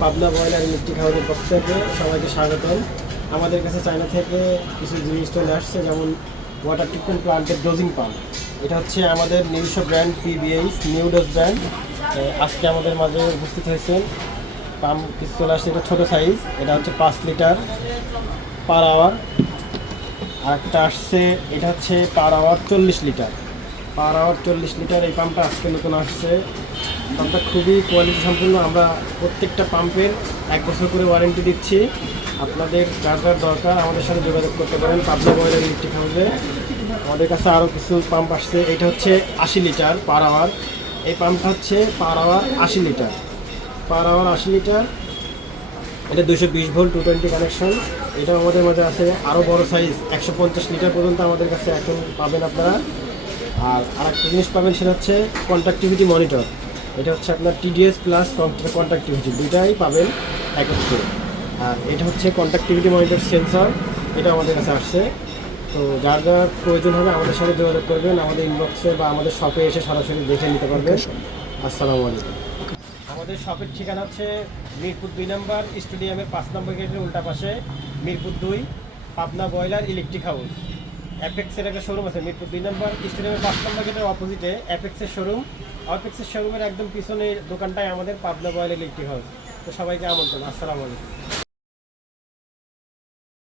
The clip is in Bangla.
পাবনা বয়লার ইলেকট্রিক হাউসের পক্ষ থেকে সবাইকে স্বাগতম। আমাদের কাছে চায়না থেকে কিছু জিনিস চলে আসছে, যেমন ওয়াটার ট্রিটমেন্ট প্লান্টের ডোজিং পাম্প। এটা হচ্ছে আমাদের নিজস্ব ব্র্যান্ড পিবিএইচ নিউ ডোজ ব্র্যান্ড। আজকে আমাদের মাঝে উপস্থিত হয়েছেন পাম্প কিছু চলে আসছে। এটা ছোটো সাইজ, এটা হচ্ছে 5 লিটার পার আওয়ার। আর একটা আসছে, এটা হচ্ছে per hour 40 litre. Per hour 40 litre এই পাম্পটা আজকে নতুন আসছে। পাম্পটা খুবই কোয়ালিটি সম্পূর্ণ। আমরা প্রত্যেকটা পাম্পের 1 বছর করে ওয়ারেন্টি দিচ্ছি। আপনাদের যার যার দরকার আমাদের সাথে যোগাযোগ করতে পারেন পাবনা বয়লার ইলেকট্রিক হাউসে। আমাদের কাছে আরও কিছু পাম্প আসছে। এটা হচ্ছে 80 লিটার পার আওয়ার। এই পাম্পটা হচ্ছে per hour 80 litre. Per hour 80 litre. এটা 220 ভোল্ট 220 কানেকশন। এটা আমাদের মাঝে আছে। আরও বড় সাইজ 150 লিটার পর্যন্ত আমাদের কাছে এখন পাবেন আপনারা। আর আরেকটা জিনিস পাবেন, সেটা হচ্ছে কন্ট্রাক্টিভিটি মনিটর। এটা হচ্ছে আপনার টিডিএস প্লাস কন্ট্রাক্টিভিটি দুইটাই পাবেন একত্রে। আর এটা হচ্ছে কন্ট্রাক্টিভিটি মনিটর সেন্সর, এটা আমাদের কাছে আসছে। তো যার যার প্রয়োজন হবে আমাদের সাথে যোগাযোগ করবেন, আমাদের ইনবক্সে বা আমাদের শপে এসে সরাসরি দেখে নিতে পারবেন। আসসালামু আলাইকুম। আমাদের শপের ঠিকানা হচ্ছে মিরপুর 2 নম্বর স্টেডিয়ামের 5 নম্বর গেটের উল্টা পাশে, Mirpur 2 Pabna boiler electric house. অ্যাপেক্সের একটা শোরুম আছে মিরপুর 2 নম্বর স্টেডিয়ামের 5 নম্বর গেটের অপোজিটে অ্যাপেক্সের শোরুম। অ্যাপেক্সের শোরুমের একদম পিছনে দোকানটাই আমাদের পাবনা বয়লার ইলেকট্রিক হাউস। তো সবাইকে আমন্ত্রণ। আসসালামু আলাইকুম।